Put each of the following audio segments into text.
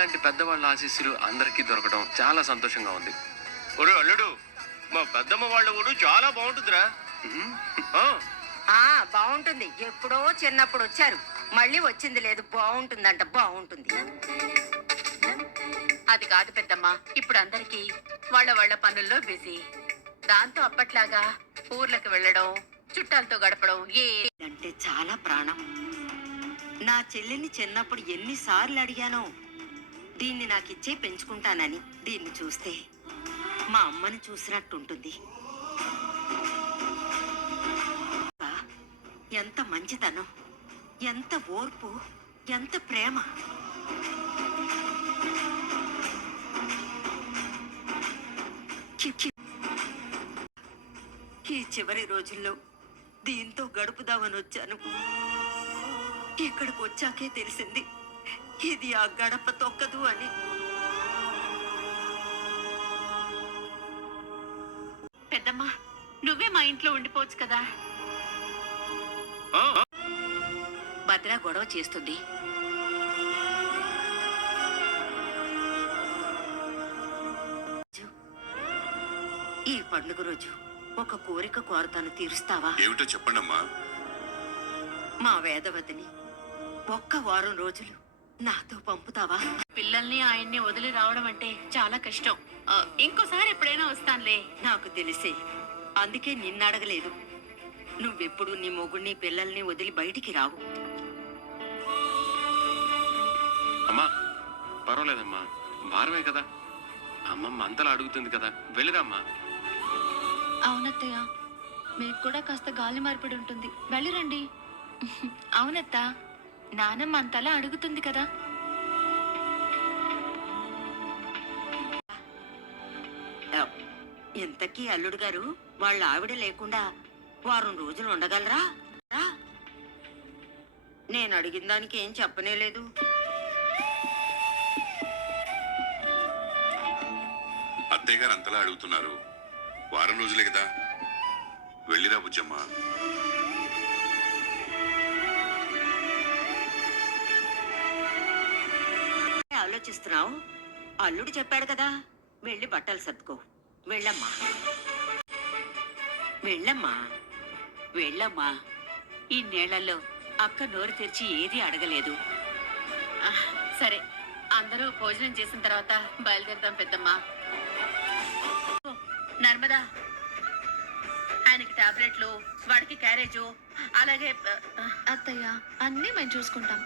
మీలాంటి పెద్దవాళ్ళ ఆశీస్సులు అందరికీ దొరకడం చాలా సంతోషంగా ఉంది. ఒరే అల్లుడు, మా పెద్దమ్మ వాళ్ళ ఊరు చాలా బాగుంటుందిరా. బాగుంటుంది. ఎప్పుడో చిన్నప్పుడు వచ్చారు, మళ్ళీ వచ్చింది లేదు. బాగుంటుందంట, బాగుంటుంది. అది కాదు పెద్దమ్మా, ఇప్పుడు అందరికీ వాళ్ళ పనుల్లో బిజీ. దాంతో అప్పట్లాగా ఊర్లకు వెళ్ళడం, చుట్టాలతో గడపడం అంటే చాలా ప్రాణం. నా చెల్లిని చిన్నప్పుడు ఎన్నిసార్లు అడిగానో దీన్ని నాకిచ్చే పెంచుకుంటానని. దీన్ని చూస్తే మా అమ్మని చూసినట్టుంటుంది. ఎంత మంచితనం, ఎంత ఓర్పు, ఎంత ప్రేమ. ఈ చివరి రోజుల్లో దీంతో గడుపుదామని వచ్చాను. ఇక్కడికి వచ్చాకే తెలిసింది ఇది ఆ గడప తొక్కదు అని. పెద్దమ్మా, నువ్వే మా ఇంట్లో ఉండిపోవచ్చు కదా. భద్ర గొడవ చేస్తుంది. ఈ పండుగ రోజు ఒక కోరిక కోరతాను, తీరుస్తావా? ఏమిటో చెప్పండమ్మా. మా వేదవతిని ఒక్క వారం రోజులు నాతో పంపుతావా? పిల్లల్ని ఆయన్ని వదిలి రావడం అంటే చాలా కష్టం. ఇంకోసారి ఎప్పుడైనా వస్తానులే. నాకు తెలిసే, అందుకే నిన్నడగలేదు. నువ్వెప్పుడు నీ మొగుడిని పిల్లల్ని వదిలి బయటికి రావు. అమ్మా పర్వాలేదమ్మా, భారమే కదా. అమ్మమ్మ అంతలా అడుగుతుంది కదా, వెళ్ళిరామ్మా. అవునత్తయ్య, మీకు కూడా కాస్త గాలి మార్పిడి ఉంటుంది, వెళ్ళిరండి. అవునత్త, నానమ్మ అంతలా అడుగుతుంది కదా. ఇంతకీ అల్లుడు గారు వాళ్ళ ఆవిడ లేకుండా వారం రోజులు ఉండగలరా? నేను అడిగిన దానికి ఏం చెప్పనే లేదు. అత్తయ్య గారు అంతలా అడుగుతున్నారు, వారం రోజులే కదా, వెళ్ళిరా బుజ్జమ్మ. ఆలోచిస్తున్నావు? అల్లుడు చెప్పాడు కదా, వెళ్ళి బట్టలు సర్దుకో. వెళ్ళమ్మా, వెళ్ళమ్మా, వెళ్ళమ్మా. ఈ నేళ్లలో అక్క నోరు తెరిచి ఏది అడగలేదు. సరే, అందరూ భోజనం చేసిన తర్వాత బయలుదేరుతాం పెద్దమ్మా. నర్మదా, ఆయనకి టాబ్లెట్లు, వాడికి క్యారేజు, అలాగే. అత్తయ్య, అన్నీ మేము చూసుకుంటాం.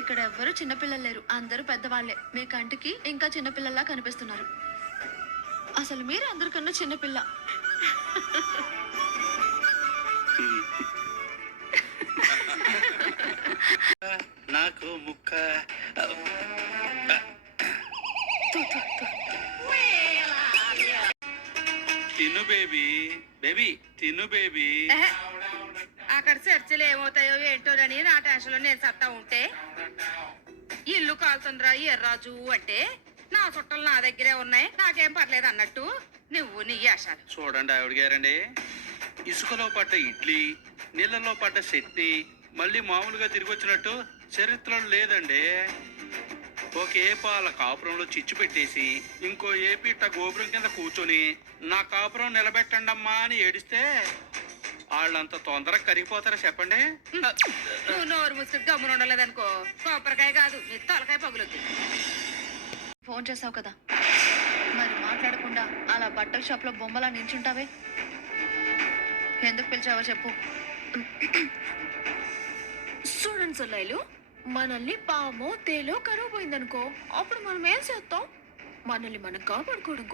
ఇక్కడ ఎవ్వరూ చిన్నపిల్లలు లేరు, అందరూ పెద్దవాళ్లే. మీ కంటికి ఇంకా చిన్నపిల్లల్లా కనిపిస్తున్నారు. అసలు మీరు అందరికన్నా చిన్నపిల్ల. నాకు ముక్క తిను బేబీ, బేబీ తిను బేబీ. అక్కడ చర్చలు ఏమవుతాయో ఏంటోనని నా టెన్షన్ లో నేను సత్తా ఉంటే, ఇల్లు కాలుతుందిరా ఎర్రాజు అంటే నా చుట్టలు నా దగ్గరే ఉన్నాయి, నాకేం పర్లేదు అన్నట్టు నువ్వు నీ ఆశాలు. చూడండి ఆవిడ గారండి, ఇసుకలో పడ్డ ఇడ్లీ, నీళ్ళలో పడ్డ శక్తి మళ్ళీ మామూలుగా తిరిగి వచ్చినట్టు చరిత్రలో లేదండి. ఒక ఏపాల కాపురంలో చిచ్చు పెట్టేసి ఇంకో ఏపీట గోపురం కింద కూర్చొని నా కాపురం నిలబెట్టండమ్మా అని ఏడిస్తే వాళ్ళంత తొందరగా కరిగిపోతారా చెప్పండి? నువ్వు నోరు ముసుగు గమ్మున ఉండలేదనుకో, కొబ్బరికాయ కాదు నీ తలకాయ పగులుద్ది. ఫోన్ చేసావు కదా, మరి మాట్లాడకుండా అలా బట్టల షాప్లో బొమ్మలా నించుంటావే, ఎందుకు పిలిచావో చెప్పు. చూడండి సొల్లాయిలు, మనల్ని పామో తేలో కరువు పోయిందనుకో, అప్పుడు మనం ఏం చేస్తాం? మనల్ని మనం కాపాడుకోవడం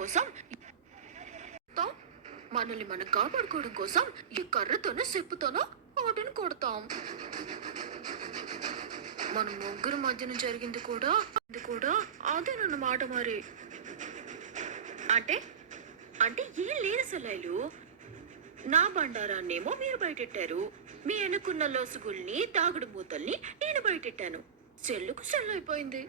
కోసం ఈ కర్రతోనో చెప్పుతోనో వాటిని కొడతాం. మన ముగ్గురు మధ్యన జరిగింది కూడా అదేనన్నమాట. మరి అంటే ఏం లేదు సొల్లాయిలు, నా బండారాన్నేమో మీరు బయటెట్టారు, మీ వెనుకున్న లోసుగుల్ని తాగుడు మూతల్ని నేను బయటెట్టాను. సెల్లుకు సెల్లైపోయింది.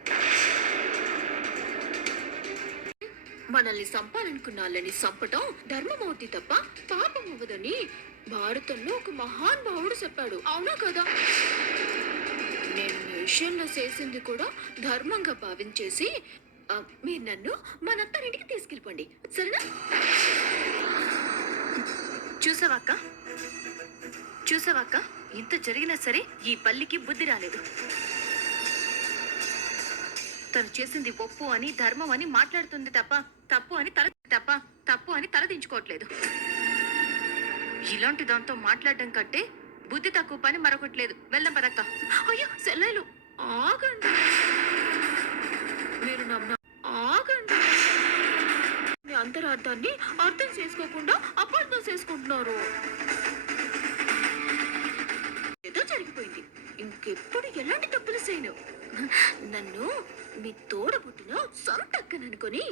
మనల్ని సంపాలనుకున్న వాళ్ళని సంపటం ధర్మమవుద్ది తప్ప పాపం అవ్వదని భారతంలో ఒక మహానుభావుడు చెప్పాడు, అవునా కదా? నేను విషయంలో చేసింది కూడా ధర్మంగా భావించేసి మీరు నన్ను మన అత్తారింటికి తీసుకెళ్ళిపోండి, సరేనా? చూసావాక్క, చూసావాక్క, ఇంత జరిగినా సరే ఈ బల్లికి బుద్ధి రాలేదు. తను చేసింది ఒప్పు అని ధర్మం అని మాట్లాడుతుంది తప్ప తప్పు అని తలదించుకోవట్లేదు. ఇలాంటి దాంతో మాట్లాడడం కంటే బుద్ధి తక్కువ పని మరొకటి లేదు. వెళ్దాం పదక్క. అయ్యో సెల్లైలు, ఆగండి. మీరు ఆగండి. మీ అంతరార్థాన్ని అర్థం చేసుకోకుండా అపార్థం చేసుకుంటున్నారు. ఏదో జరిగిపోయింది, ఇంకెప్పుడు ఎలాంటి తప్పులు చేయను. నన్ను మీ తోడబుట్టిన సొంతక్కననుకొని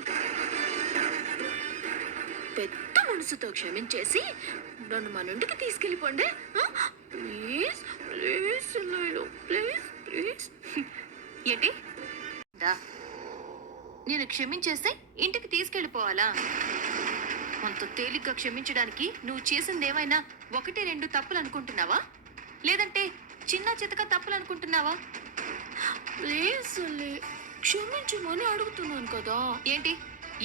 పెద్ద మనసుతో క్షమించేసి నన్ను మన ఇంటికి తీసుకెళ్ళిపోండి. Please please please please. ఏంటి? నేను క్షమించేస్తే ఇంటికి తీసుకెళ్ళిపోవాలా? అంత తేలిగ్గా క్షమించడానికి నువ్వు చేసింది ఏమైనా 1-2 తప్పులు అనుకుంటున్నావా? లేదంటే చిన్న చితక తప్పులు అనుకుంటున్నావా? ప్లీజ్ క్షమించమని అడుగుతున్నాను కదా. ఏంటి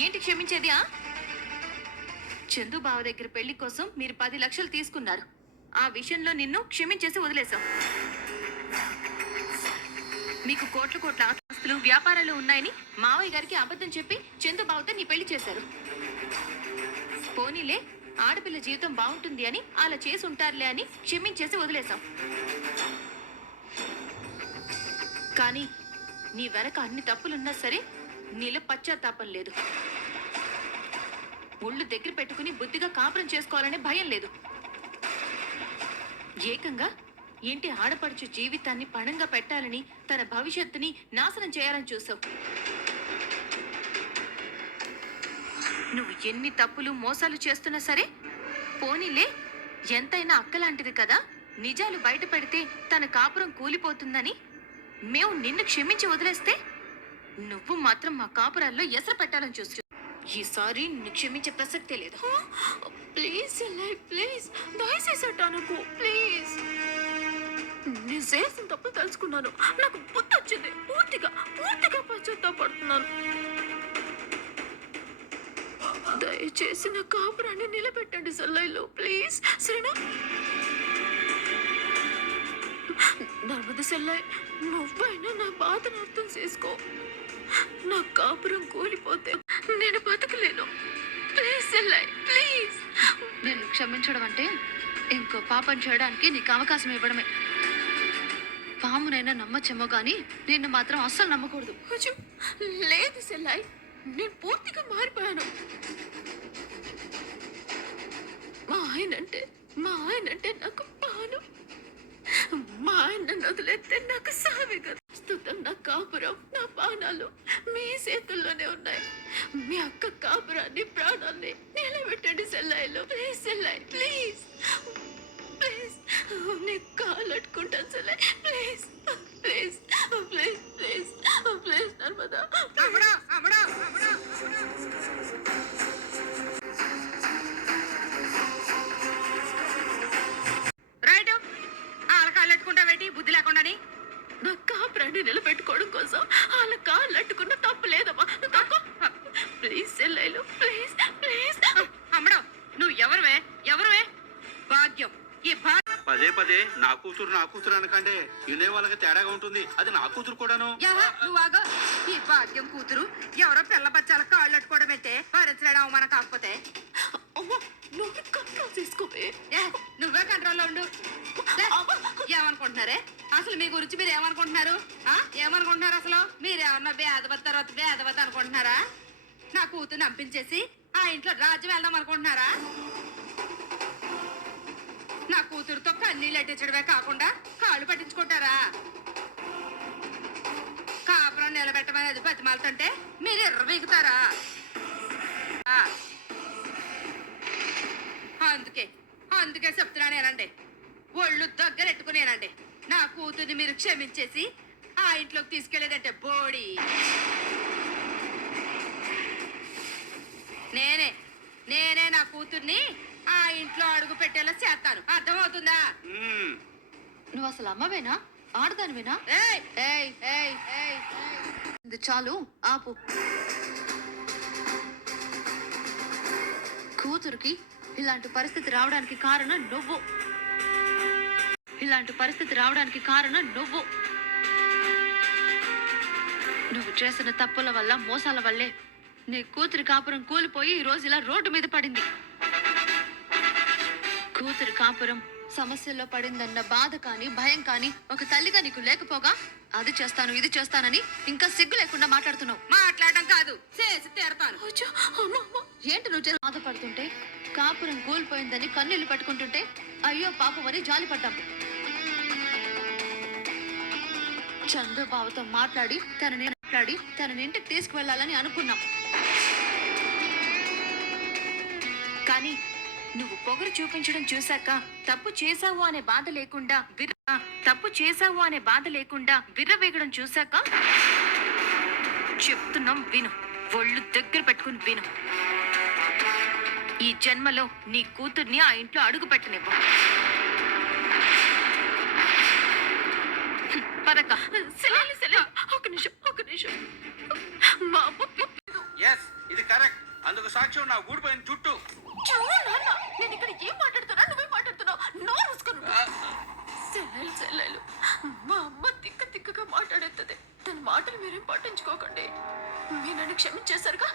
ఏంటి క్షమించేది? చందు బావ దగ్గర పెళ్లి కోసం మీరు 10 లక్షలు తీసుకున్నారు. ఆ విషయంలో నిన్ను క్షమించేసి వదిలేశాం. మీకు కోట్ల ఆస్తులు వ్యాపారాలు ఉన్నాయని మావయ్య గారికి అబద్ధం చెప్పి చందు బావతో నీ పెళ్లి చేశారు. పోనీలే, ఆడపిల్ల జీవితం బాగుంటుంది అని అలా చేసి ఉంటారులే అని క్షమించేసి వదిలేశాం. కానీ నీ వెనక అన్ని తప్పులున్నా సరే నీలో పశ్చాత్తాపం లేదు. ఒళ్ళు దగ్గర పెట్టుకుని బుద్ధిగా కాపురం చేసుకోవాలనే భయం లేదు. ఏకంగా ఏంటి ఆడపడుచు జీవితాన్ని పణంగా పెట్టాలని, తన భవిష్యత్తుని నాశనం చేయాలని చూసావు. నువ్వు ఎన్ని తప్పులు మోసాలు చేస్తున్నా సరే పోనీలే, ఎంతైనా అక్కలాంటిది కదా, నిజాలు బయట పెడితే తన కాపురం కూలిపోతుందని మేము నిన్ను క్షమించి వదిలేస్తే నువ్వు మాత్రం మా కాపురాల్లో ఎసరు పెట్టాలని చూస్తూ ఈసారి నిన్ను క్షమించే ప్రసక్తే లేదు. ప్లీజ్ ప్లీజ్ దయచేసి అటానకు ప్లీజ్. నేను చేసిన తప్పు తెలుసుకున్నాను, నాకు బుద్ధి వచ్చింది. పూర్తిగా పశ్చాత్తాపడుతున్నాను. దయచేసి నా కాపురాన్ని నిలబెట్టండి సెల్లైలు, ప్లీజ్. సరేనా? నర్మద సెల్లై, నువ్వైనా నా బాధను అర్థం చేసుకో. నా కాపురం కూలిపోతే నేను బతకలేను. Please సెల్లై, please. నేను క్షమించడం అంటే ఇంకో పాపం చేయడానికి నీకు అవకాశం ఇవ్వడమే. పామునైనా నమ్మచ్చేమో కానీ నిన్ను మాత్రం అస్సలు నమ్మకూడదు. అయ్యో, లేదు సెల్లై, నేను పూర్తిగా మారిపోయాను. మా ఆయనంటే నాకు పాను. మా ఆయన వదిలేస్తే నాకు సావే కదా. ప్రస్తుతం నా కాపురం, నా పానాలు మీ చేతుల్లోనే ఉన్నాయి. మీ అక్క కాపురాన్ని, ప్రాణాన్ని నిలబెట్టండి సెల్లాయిలో. ప్లీజ్ సెల్లాయి, ప్లీజ్ ప్లీజ్. నీ కాళ్ళు అట్టుకుంటాను సెల్లాయి, please please please please please. Narmada, right. వాళ్ళ కాళ్ళు అట్టుకుంటావేటి బుద్ధి లేకుండాని? నా కాపురాన్ని నిలబెట్టుకోవడం కోసం వాళ్ళ కాళ్ళు అట్టుకున్న తప్పు లేదమ్మా. ప్లీజ్ సెల్లాయిలో, ప్లీజ్ ప్లీజ్. అమ్మడం, నువ్వు ఎవరువే భాగ్యం. ఈ పదే నా కూతురు అనకంటే వినే వాళ్ళకి తేడాగా ఉంటుంది. అది నా కూతురు కూడాను. నువ్వాగా ఈ భాగ్యం కూతురు ఎవరో పిల్ల బచ్చాల కాళ్ళు అట్టుకోవడం అయితే భరించలేడు అవమానం కాకపోతే. అమ్మా, నువ్వు కంట్రోల్ చేసుకోవే. నువ్వే కంట్రోల్లో ఉండు. ఏమనుకుంటున్నారే అసలు మీ గురించి? మీరు ఏమనుకుంటున్నారు? అసలు మీరేమన్నా బేదవత్ అనుకుంటున్నారా? నా కూతురు నంపించేసి ఆ ఇంట్లో రాజ్యం వెళ్దాం అనుకుంటున్నారా? నా కూతురుతో కన్నీళ్ళు అట్టించడమే కాకుండా కాళ్ళు పట్టించుకుంటారా? కాపురం నిలబెట్టమని అది బతిమాలుతుంటే మీరు ఎర్రబీగుతారా? అందుకే చెప్తున్నానేనండి, ఒళ్ళు దగ్గరెట్టుకునేనండి. నా కూతుర్ని మీరు క్షమించేసి ఆ ఇంట్లోకి తీసుకెళ్లేదంటే బోడి నేనే నా కూతుర్ని ఆ ఇంట్లో అడుగు పెట్టేలా చేస్తాను. అర్థమవుతుందా? నువ్వు అసలు అమ్మవేనా? ఆడదానివేనా? ఏయ్ ఏయ్ ఏయ్ ఏయ్ ఏయ్. ఇది చాలు, ఆపు. కూతురికి ఇలాంటి పరిస్థితి రావడానికి కారణం నువ్వు. ఇలాంటి పరిస్థితి రావడానికి కారణం నువ్వు. నువ్వు చేసిన తప్పుల వల్ల, మోసాల వల్లే నీ కూతురి కాపురం కూలిపోయి ఈ రోజు ఇలా రోడ్డు మీద పడింది. కూతురి కాపురం సమస్యల్లో పడిందన్న బాధ కానీ, భయం కానీ ఒక తల్లిగా నీకు లేకపోగా అది చేస్తాను, ఇది చేస్తానని ఇంకా సిగ్గు లేకుండా మాట్లాడుతున్నావు. మాట్లాడడం కాదు, చేసి తీరతాను. ఏంటి నువ్వు చేసి బాధపడుతుంటే, కాపురం కూలిపోయిందని కన్నీళ్లు పెట్టుకుంటుంటే అయ్యో పాపమని జాలిపడ్డాం. చంద్రబాబుతో మాట్లాడి తనని ఇంటికి తీసుకువెళ్ళాలని అనుకున్నాం. కానీ నువ్వు పొగరు చూపించడం చూశాక తప్పు చేశావు అనే బాధ లేకుండా విర్రవేగడం చూశాక చెప్తున్నాం విను. ఒళ్ళు దగ్గర పెట్టుకుని విను. ఈ జన్మలో నీ కూతుర్ని ఆ ఇంట్లో అడుగు పెట్టనివ్వు. పదక. ఒక నిమిషం. మా అమ్మ ఎస్, ఇది కరెక్ట్. అందుకు సాక్ష్యం నా ఊడిపోయిన చుట్టూ. నేను ఇక్కడ ఏం మాట్లాడుతున్నా, నువ్వే మాట్లాడుతున్నావు. నోరు మూసుకుని సెల్లెలు మా అమ్మ తిక్కగా మాట్లాడేస్తుంది. తన మాటలు మీరేం పట్టించుకోకండి. మీరు నన్ను క్షమించేసరిగా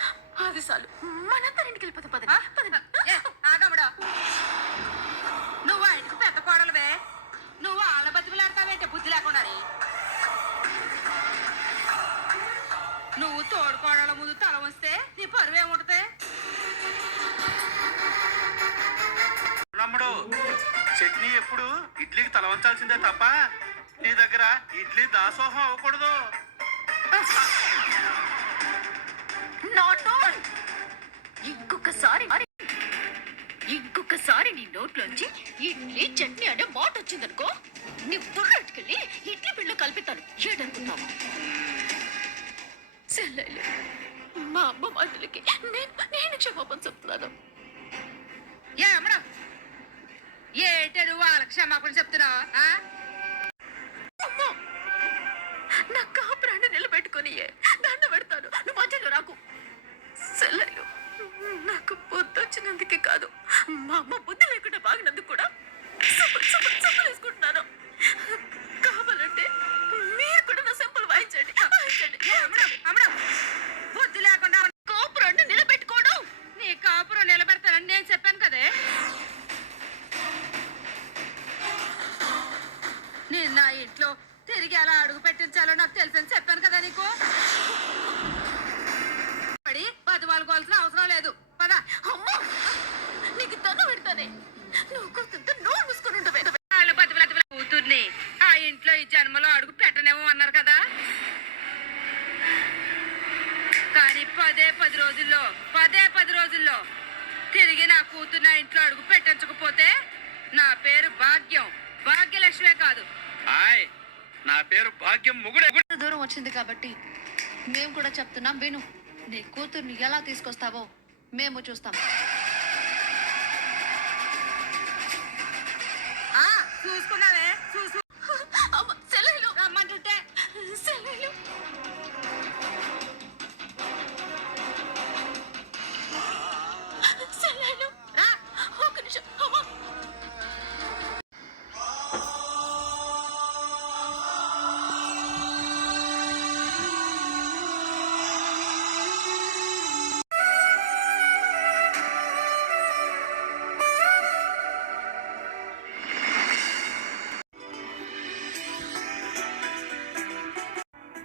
అది చాలు. మనంతా ఇంటికి వెళ్ళిపోతాం. పదండి. ఏ, ఆగమడా. నువ్వు ఆ ఇంటికి పెద్ద కోడలువే. నువ్వు వాళ్ళ బతుకులాడతావేంటే బుద్ధి లేకుండా. నువ్వు తోడు కోడల ముందు తల వస్తే నీ పరువు ఏముంటది? నమ్ముడు, చట్నీ ఎప్పుడు ఇడ్లీకి తల వంచాల్సిందే తప్ప నీ దగ్గర ఇడ్లీ దాసోహం అవ్వకూడదు. ఇంకొకసారి నీ నోట్లోంచి ఇడ్లీ చట్నీ అనే మాట వచ్చిందనుకో, నీ బుర్రట్టుకెళ్ళి ఇడ్లీ పిల్ల కల్పిస్తాను. ఏడనుకున్నావు? సెల్లెలు, మా అమ్మ మాటలకి నేను క్షమాపణ చెప్తున్నాను. ఏ అమ్మడం, ఏంటే నువ్వు వాళ్ళకి క్షమాపణ చెప్తున్నావు? అమ్మా, నా కాపురాన్ని నిలబెట్టుకొని దండ పెడతాను. నువ్వు మధ్యలో రాకు. సెల్లెలు, నాకు బుద్ధి వచ్చినందుకే కాదు, మా అమ్మ బుద్ధి లేకుండా బాగినందుకు కూడా వేసుకుంటున్నాను. కావాలంటే మీరు కూడా నా సింపుల్ వాయించండి. ఏ అమ్మడం, బుద్ధి లేకుండా కాపురాన్ని నిలబెట్టుకోవడం. నీ కాపురం నిలబెడతానని నేను చెప్పాను కదే. నేను నా ఇంట్లో తిరిగి ఎలా అడుగు పెట్టించాలో నాకు తెలుసని చెప్పాను కదా నీకు. పడి బతిమాలుకోవాల్సిన అవసరం లేదు. పదా. అమ్మా, నీకు తను పెడతానే. నువ్వు కొంత నోరు మూసుకొని ఉండవే. కూతుర్ని ఆ ఇంట్లో ఈ జన్మలో అడుగు పెట్టనేమో అన్నారు కదా. కానీ పదే పది రోజుల్లో తిరిగి నా కూతురు నా ఇంట్లో అడుగు పెట్టించకపోతే నా పేరు భాగ్యలక్ష్మే కాదు. హాయ్, నా పేరు భాగ్యం ముగుడే. దూరం వచ్చింది కాబట్టి మేము కూడా చెప్తున్నాం విను. నీ కూతుర్ని ఎలా తీసుకొస్తావో మేము చూస్తాం. చూసుకున్నావే, అమ్మ, సెల్లెలు, రమ్మంటుంటే. సెల్లెలు. సెల్లెలు, రా. ఒక నిమిషం. అమ్మ,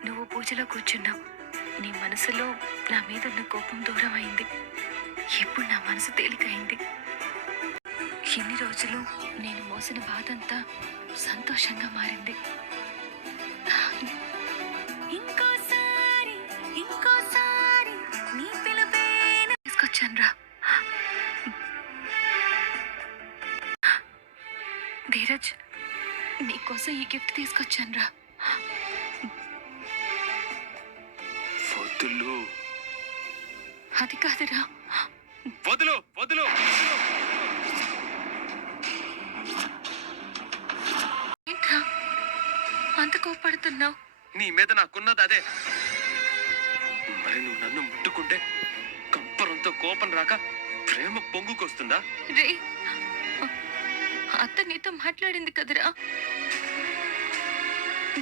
నువ్వు పూజలో కూర్చున్నావు. నీ మనసులో నా మీద ఉన్న కోపం దూరం అయింది. ఇప్పుడు నా మనసు తేలికైంది. ఎన్ని రోజులు నేను మోసిన బాధంతా సంతోషంగా మారింది. ఇంకోసారి నీ పిలుపే తీసుకొచ్చాను రా. ధీరజ్, నీకోసం ఈ గిఫ్ట్ తీసుకొచ్చాను రా. వదులు అది కాదురా. వదులు వదులు. ఏంట్రా? అంత కోపడుతున్నావు? నీ మీద నాకున్నది అదే. మరి నువ్వు నన్ను ముట్టుకుంటే కంపరంతో కోపం రాక ప్రేమ పొంగుకొస్తుందా? రే, అత్త నీతో మాట్లాడింది కదరా,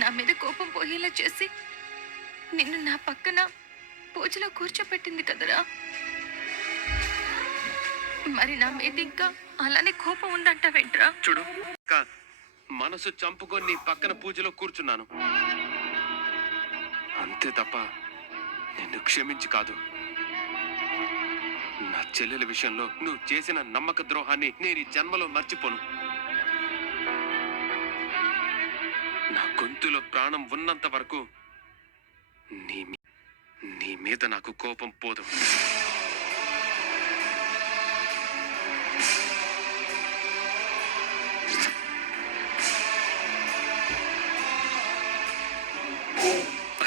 నా మీద కోపం పోయేలా చేసి నిన్ను నా పక్కన పూజలో కూర్చోపెట్టింది కదరా. మరి నా మీద ఇంకా అలానే కోపం ఉందంటావేంట్రా? చూడు అక్క, మనసు చంపుకొని నీ పక్కన పూజలో కూర్చున్నాను అంతే తప్ప నిన్ను క్షమించి కాదు. నా చెల్లెల విషయంలో నువ్వు చేసిన నమ్మక ద్రోహాన్ని నేను ఈ జన్మలో మర్చిపోను. నా గొంతులో ప్రాణం ఉన్నంత వరకు నీ మీద నాకు కోపం పోదు.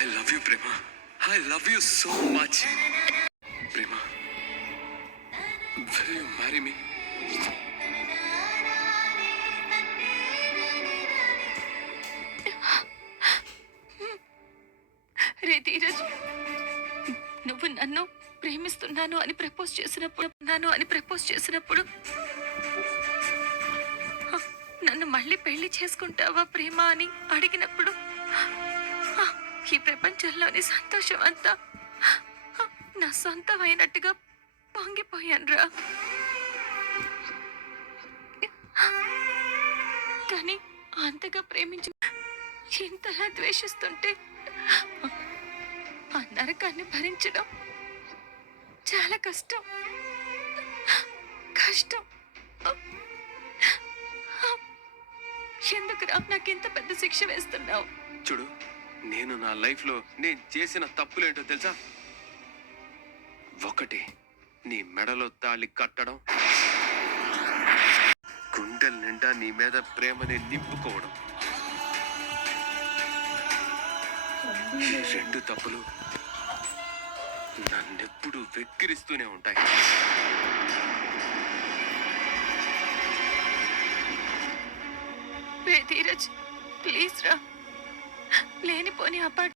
I love you, Prema. I love you so much. Prema, will you marry me? రే ధీరజ్, నువ్వు నన్ను ప్రేమిస్తున్నాను అని ప్రపోజ్ చేసినప్పుడు నన్ను మళ్ళీ పెళ్లి చేసుకుంటావా ప్రేమ అని అడిగినప్పుడు ఈ ప్రపంచంలోని సంతోషం అంతా నా సొంతం అయినట్టుగా పొంగిపోయానురా. కానీ అంతగా ప్రేమించి ఇంతలా ద్వేషిస్తుంటే ఆ నరకాన్ని భరించడం చాలా కష్టం. ఎందుకురా నాకింత పెద్ద శిక్ష వేస్తున్నావు? చూడు, నేను నా లైఫ్ లో నేను చేసిన తప్పులేంటో తెలుసా? ఒకటి, నీ మెడలో తాళి కట్టడం, గుండెల నిండా నీ మీద ప్రేమని నింపుకోవడం. ఈ రెండు తప్పులు నన్నెప్పుడు వెక్కిరిస్తూనే ఉంటాయి. ధీరజ్, ప్లీజ్ రా, లేనిపోని అపార్థం